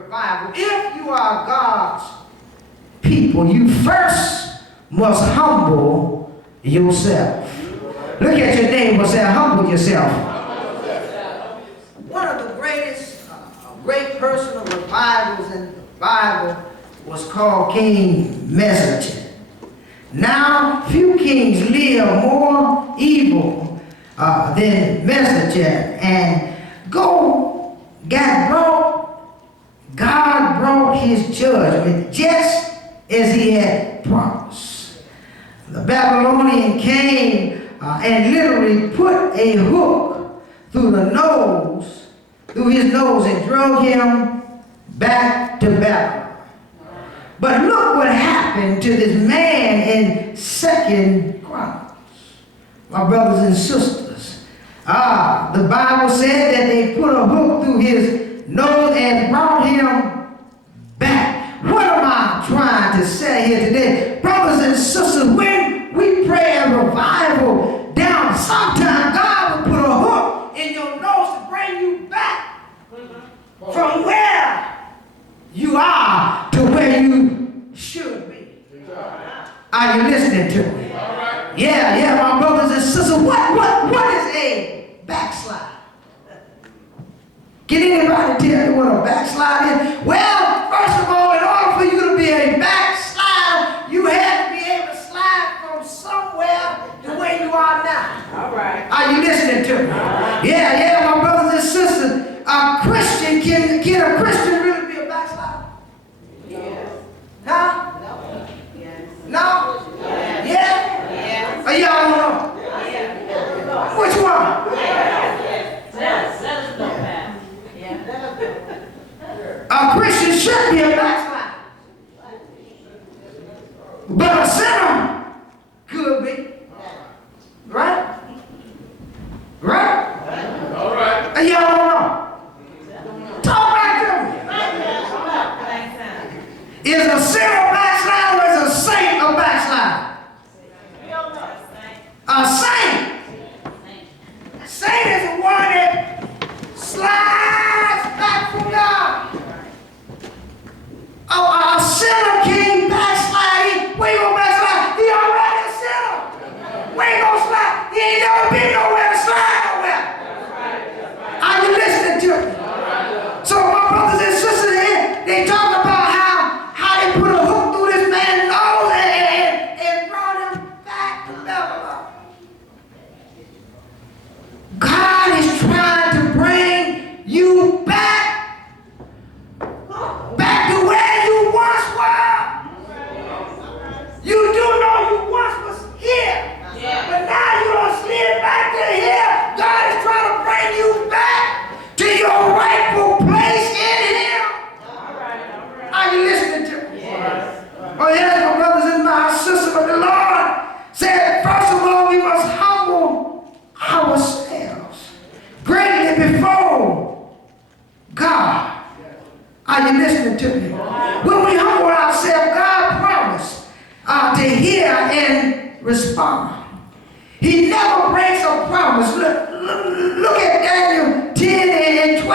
revival. If you are God's people, you first must humble yourself. Look at your neighbor and say, humble yourself. One of the greatest, great personal revivals in the Bible was called King Mezzanine. Now, few kings live more evil than Mezzanine, and God brought his judgment just as he had promised. The Babylonian came and literally put a hook through his nose and drove him back to Babylon. But look what happened to this man in 2 Chronicles. My brothers and sisters, the Bible said that they put a hook through his nose and brought him back. What am I trying to say here today? Brothers and sisters, when we pray a revival down, sometimes God will put a hook in your nose to bring you back from where you are to where you should be. Are you listening to me? Yeah, my brothers and sisters. What is a backslide? Can anybody tell me what a backslide is? Well, first of all, in order for you to be a backslider, you have to be able to slide from somewhere to where you are now. All right. Are you listening to me? Yeah, my brothers and sisters. A Christian, can a Christian really be a backslider? Yes. Huh? No. Yes. No? Yes. Yeah? Yes. Y'all don't know? Yes. Which one? Yes. Let us know that. A Christian should be a backslider. But a sinner could be. Right? Right? All right. Y'all don't know? Talk back to me. Is a sinner a backslider or is a saint a backslider? A saint. A saint is the one that slides back from God. Oh, a sinner can't backslide. Where you gonna backslide? He already a sinner. Where you gonna slide? He ain't never been nowhere to slide nowhere. Are you listening to me? So my brothers and sisters, they talk about how they put a hook through this man's nose and brought him back to Babylon. God is trying to bring you back to where you once were. You do know you once was here, but now you don't slid back to here. God is trying to bring you back to your rightful place in Him. Are you listening to me? Yes. Oh yes, my brothers and my sisters, but the Lord said, first of all, we must humble ourselves greatly before God. Are you listening to me? When we humble ourselves, God promised to hear and respond. He never breaks a promise. Look at Daniel 10 and 12.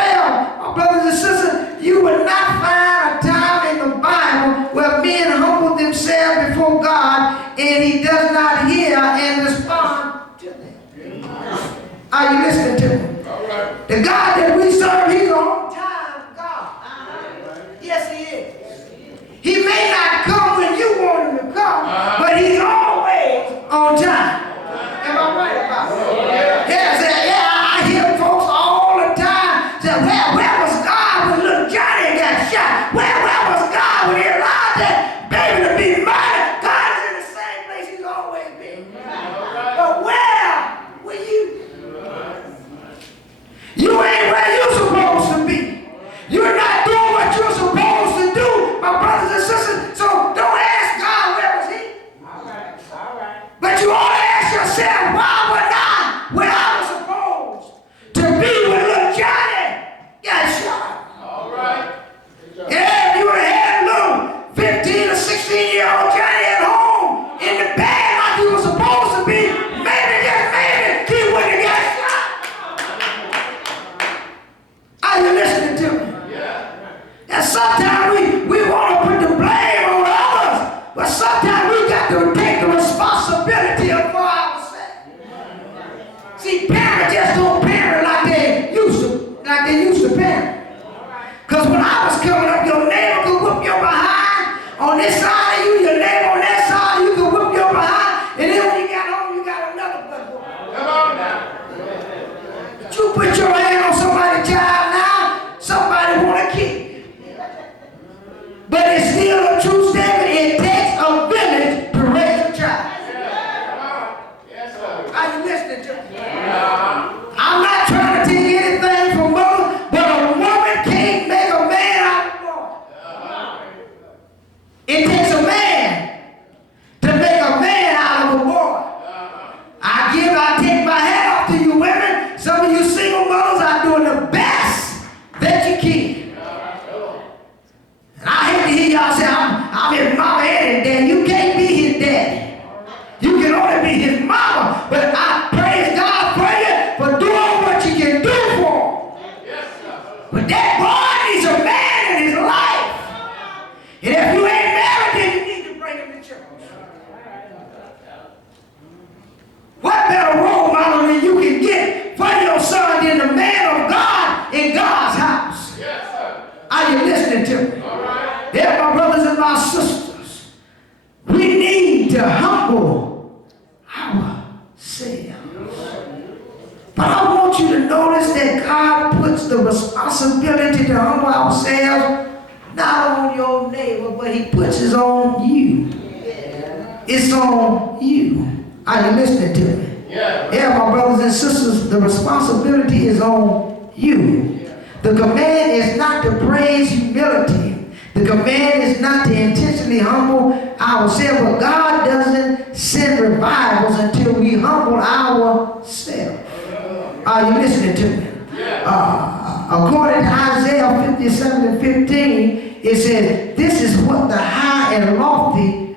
My brothers and sisters, you will not find a time in the Bible where men humble themselves before God and He does not hear and respond to them. Are you listening to me? The God that we serve, He's on time God. Yes, He is. He may not come when you want Him to come, but He's always on time. Am I right about it? I hear folks all the time say, where was God when little Johnny got shot? Where was God when He allowed that baby to be murdered? God is in the same place He's always been. But where were you? You ain't where you And sometimes we want to put the blame on others, but sometimes we got to take the responsibility for ourselves. See, parents just don't parent like they used to parent. Because when I was coming up, your neighbor could whoop your behind on this side of you, your neighbor on that side, you could whoop your behind, and then when you got home, you got another butt whooping. Come on now. But you put your hand on somebody's child now, somebody want to kick you. But it's still a true statement. It takes a village to raise a child. Yes, sir. Are you listening to me? Yeah. I'm not trying to take anything from Moses, but a woman can't make a man out of a boy. It takes a man to make a man out of a boy. I take my hat off to you women. Some of you single mothers are doing the best that you can. And I hate to hear y'all say, I'm his mama and his daddy. You can't be his daddy. You can only be his mama. But I praise God for you for doing what you can do for him. But that boy needs a man in his life. And if you ain't married, then you need to bring him to church. What better role model than you can get for your son than the man of God in God's house? Yes, sir. Are you listening to me? All right. Yeah, my brothers and my sisters, we need to humble ourselves. But I want you to notice that God puts the responsibility to humble ourselves not on your neighbor, but he puts it on you. It's on you. Are you listening to me? Yeah, my brothers and sisters, the responsibility is on you. The command is not to praise humility. The command is not to intentionally humble ourselves, but God doesn't send revivals until we humble ourselves. Are you listening to me? According to Isaiah 57 and 15, it says, this is what the high and lofty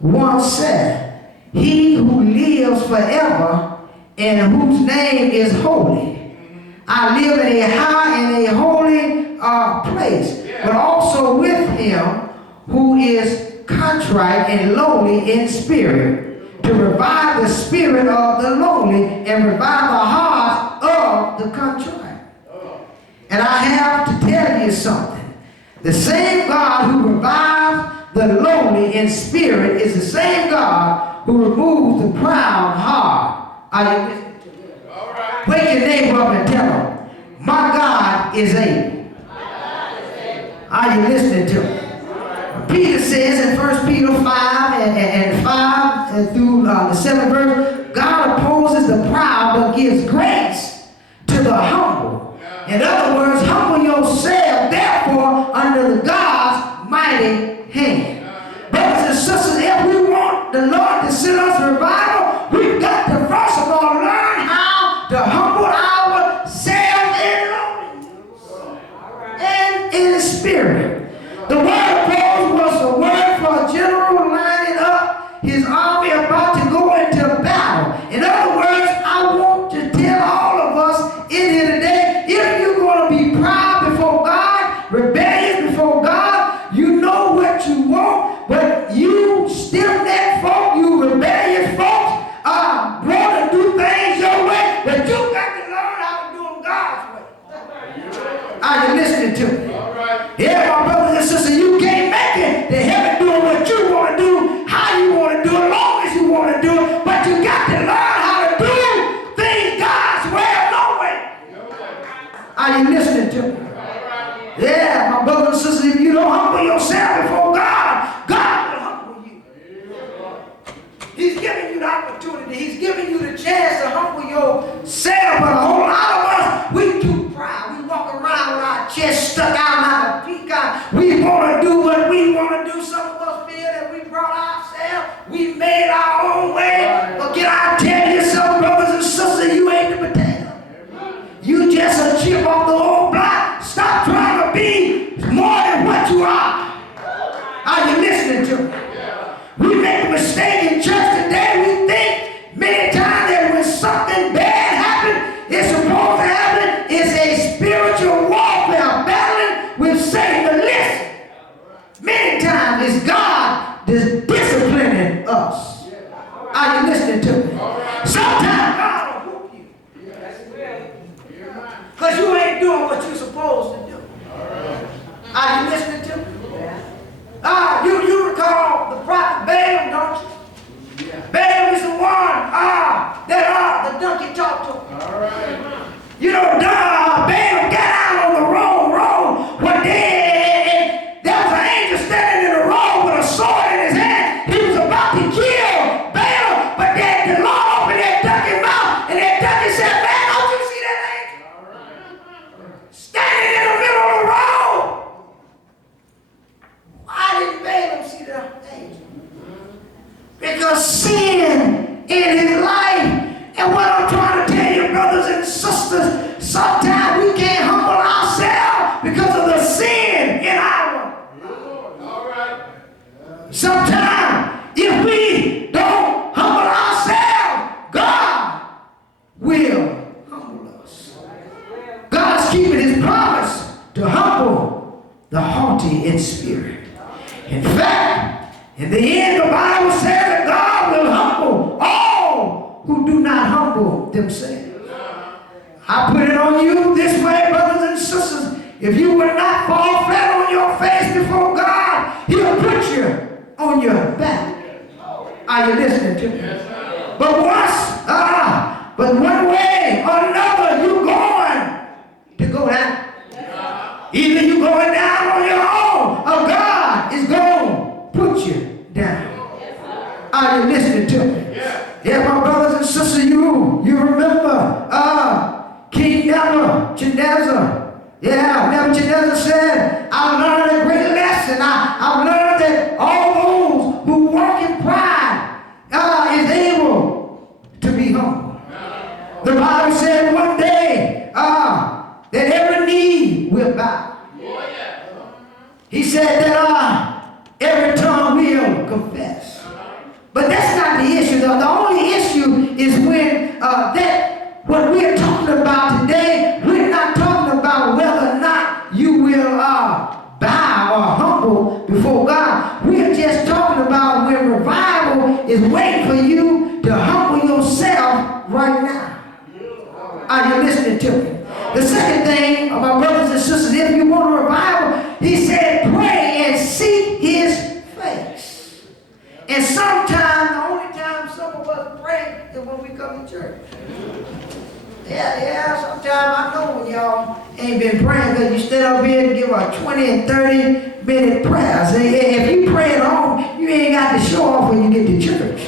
one said. He who lives forever and whose name is holy. I live in a high and a holy place, but also with him who is contrite and lowly in spirit, to revive the spirit of the lowly and revive the hearts of the contrite. And I have to tell you something. The same God who revives the lowly in spirit is the same God who removes the proud heart. Are you listening to me? All right. Wake your neighbor up and tell him, my God is able. Are you listening to me? Peter says in 1 Peter 5 and 5 through the 7th verse, God opposes the proud but gives grace to the humble. In other words, humble yourself, therefore, under the God's mighty hand. Brothers and sisters, if we want the Lord to send us revival, we've got to first of all learn how to humble ourselves in lowliness and in spirit. The word of Paul was the word for a general lining up his army about to go into battle. In other words, I want to tell all of us in here today, if you're going to be proud before God, rebellious before God, you know what you want, but you stiff-necked folk, you rebellious folks, want to do things your way, but you got to learn how to do them God's way. Are you listening to me? Yeah, my brothers and sisters, you can't make it to heaven doing what you want to do, how you want to do it, as long as you want to do it, but you got to learn how to do things God's way or no way. Are you listening to me? Yeah, my brothers and sisters, if you don't humble yourself before God, God will humble you. He's giving you the opportunity. He's giving you the chance to humble yourself, but a whole lot of us, we too proud. We walk around with our chest stuck out like a peacock. We want to do what we want to do. Some of us feel that we brought ourselves. We made our own way. But can I tell you something, brothers and sisters, you ain't the potato. You just a chip off the old block. Stop trying to be more than what you are. Are you listening to me? We make a mistake in church today. We think many times that when something bad happens, it's supposed to happen. It's a spiritual warfare, battling with sometimes it's God that's disciplining us. Are you listening to me? Sometimes God will whoop you. Because you ain't doing what you're supposed to do. Are you listening to me? You recall the prophet Balaam, don't you? Balaam is the one that the donkey talked to. You know, Balaam got out on the wrong road one day, and there was an angel standing in the road with a sword in his hand. He was about to kill Balaam, but then the Lord opened that donkey's mouth, and that donkey said, "Man, don't you see that angel? Standing in the middle of the road." Why didn't Balaam see the angel? Because sin in his life. And what I'm trying to tell you, brothers and sisters, sometimes we can't humble ourselves because of the sin in our life. Sometimes, if we don't humble ourselves, God will humble us. God's keeping his promise to humble the haughty in spirit. In fact, in the end, the Bible says that God will humble all who do not humble themselves. I put it on you this way, brothers and sisters. If you will not fall flat on your face before God, he'll put you on your back. Are you listening to me? But one way or another, you're going to go down. Either you're going down on your own, or God is going to put you down. Are you listening to me? Yeah, my brothers and sisters, you remember King Nebuchadnezzar. Yeah, Nebuchadnezzar said, "I learned a great lesson. I've learned that all those who walk in pride is able to be humble." The Bible said one day that every knee will bow. He said that every tongue will confess. But that's not the issue, though. The only issue is when what we're talking about today, we're not talking about whether or not you will bow or humble before God. We're just talking about when revival is waiting for you to humble yourself right now. Are you listening to me? The second thing, my brothers and sisters, if you want a revival, he said, pray and seek his face. And sometimes, the only time some of us pray is when we come to church. Yeah, sometimes I know when y'all ain't been praying because you stand up here and give a 20 and 30-minute prayer. So if you pray at home, you ain't got to show off when you get to church.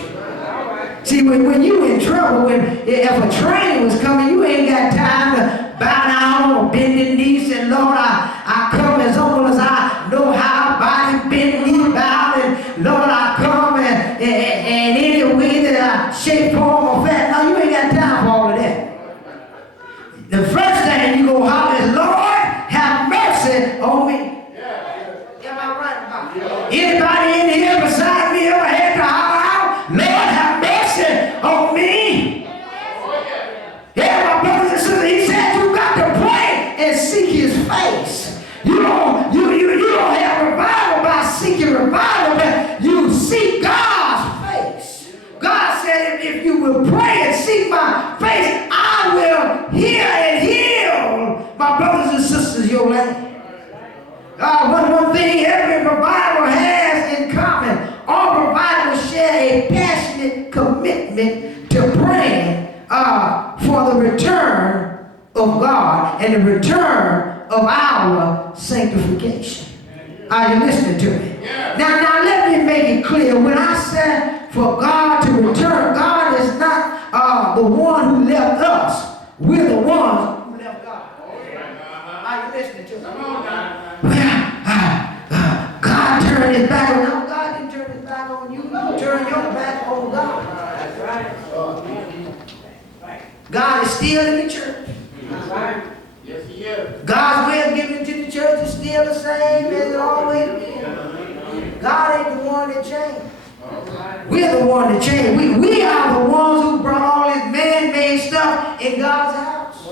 See, when you in trouble, if a train was coming, you ain't got time to bow down or bend the knees and Lord, I come as humble as I know how, body bend, knee bow, and Lord, I come and any way that I shape, form, or fat. No, you ain't got time for all of that. The first thing you go holler is, Lord, have mercy on me. Am I right about it? Anybody in here beside me ever had to holler out, Lord, have mercy on me? Yeah, my brothers and sisters, he said you got to pray and seek his face. You don't have revival by seeking revival, but you seek God's face. God said, if you will pray and seek my face, I will hear and heal, my brothers and sisters, your land. One thing every revival has in common, all revivals share a passionate commitment to praying for the return of God and the return of our sanctification. Are you listening to me? Yeah. Now let me make it clear. When I said for God to return, God is not the one who left us. We're the ones who left God. Are you listening to me? Well, God turned his back on you. No, God didn't turn his back on you. You turn your back on God. That's right. God is still in the church. That's right. Yes, he is. God's way of giving to the church is still the same as it always been. God ain't the one that changed. We're the one that changed. We are the ones who brought all this man-made stuff in God's house.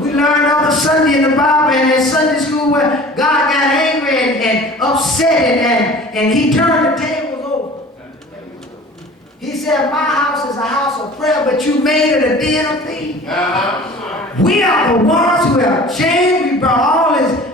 We learned on a Sunday in the Bible and in Sunday school where God got angry and upset and he turned the tables over. He said, my house is a house of prayer, but you made it a den of thieves. We are the ones who have changed. We brought all this